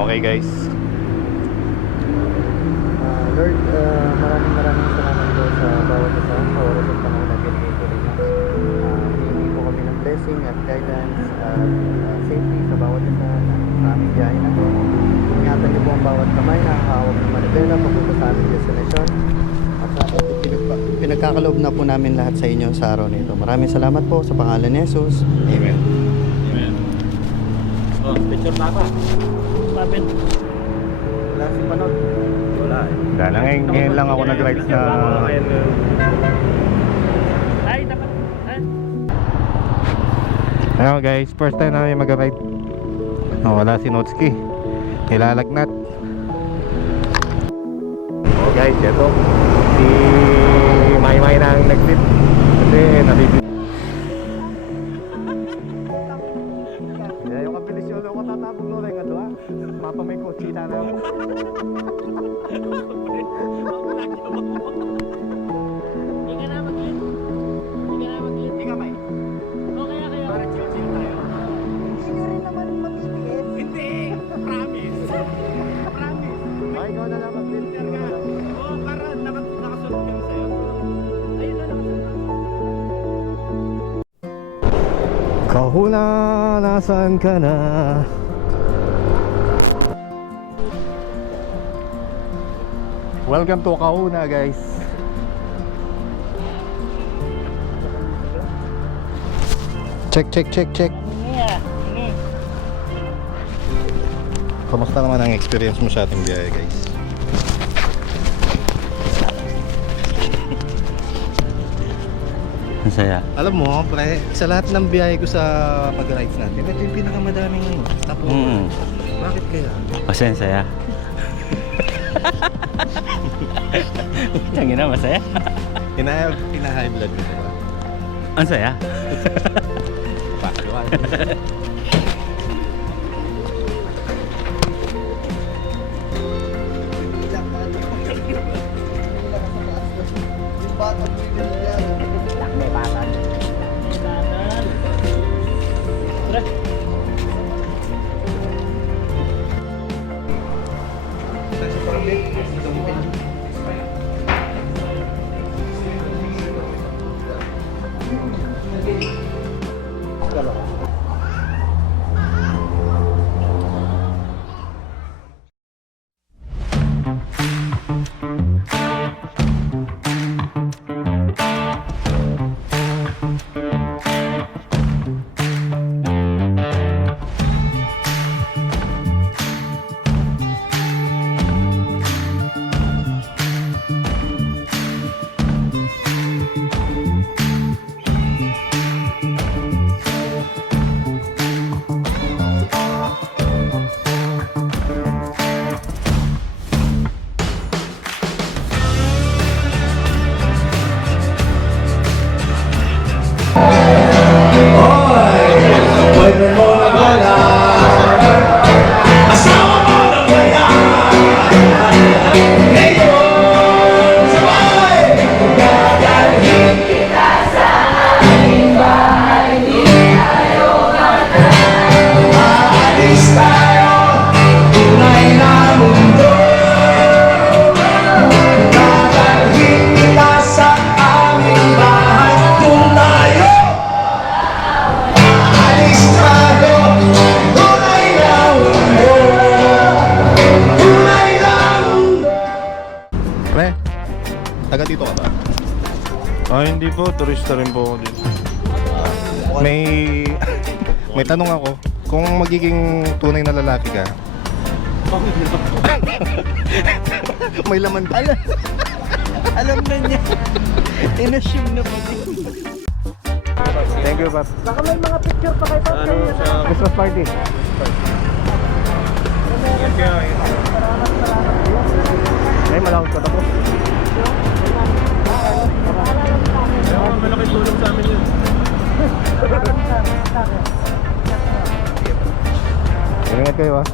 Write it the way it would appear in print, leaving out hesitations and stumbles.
Okay guys. Lord, maraming salamat po sa bawat isa sa oras at panahon na binigay ko rin. Hihingi po kami ng blessing at guidance at safety sa bawat isa sa aming biyahe na po. Ingatan niyo po ang bawat kamay na nakahawak ng manibela papunta sa aming destination. At pinagkakaloob na po namin lahat sa inyo sa araw nito. Maraming salamat po sa pangalan ni Jesus. Amen. Amen. Oh, picture na ka. Lapit. Wala si Panot. Wala eh. Dahil ngayon lang ako nag-rides na... Ay, dapat. Ayun guys, first time namin mag-ride. Wala si Notski. Nilalagnat. Oh guys, ito. Si Maymay na ang nag-trip. Kasi nabibig. Yung kabilis yun ako tatabog no rin nga mapa may kotse na lang. Hindi ka na mag-lit. Hindi ka na mag-lit. Hindi nga may. Okay, kaya. Para chill tayo. Hindi nyo rin naman matitiis. Hindi. Promise. Promise. Ay, ikaw na lang mag-filter ka. Oo, para nakasunod kami sa'yo. Ayun na, nakasunod. Kahuna, nasaan ka na? Welcome to Kahuna guys. Check. Kamusta naman ang experience mo sa ating biyahe guys? Masaya. Alam mo, pre, sa lahat ng biyahe ko sa pag-rides natin, ito yung pinakamadaming stopover. Bakit kaya? Pasensya ya. Tangina, masaya. Pina-high blood ko diba? Ang saya. Pakagawa. May batan. Taga dito ka ba? Hindi po, turista rin po ako dito. May tanong ako. Kung magiging tunay na lalaki ka, may laman ba? Alam na niya. In-assume na po. Thank you, Pat. Baka may mga picture pa kayo sa Christmas party. Ay, malawag pa tapos. Malaki tulong sa amin yun. Ingat kayo ah.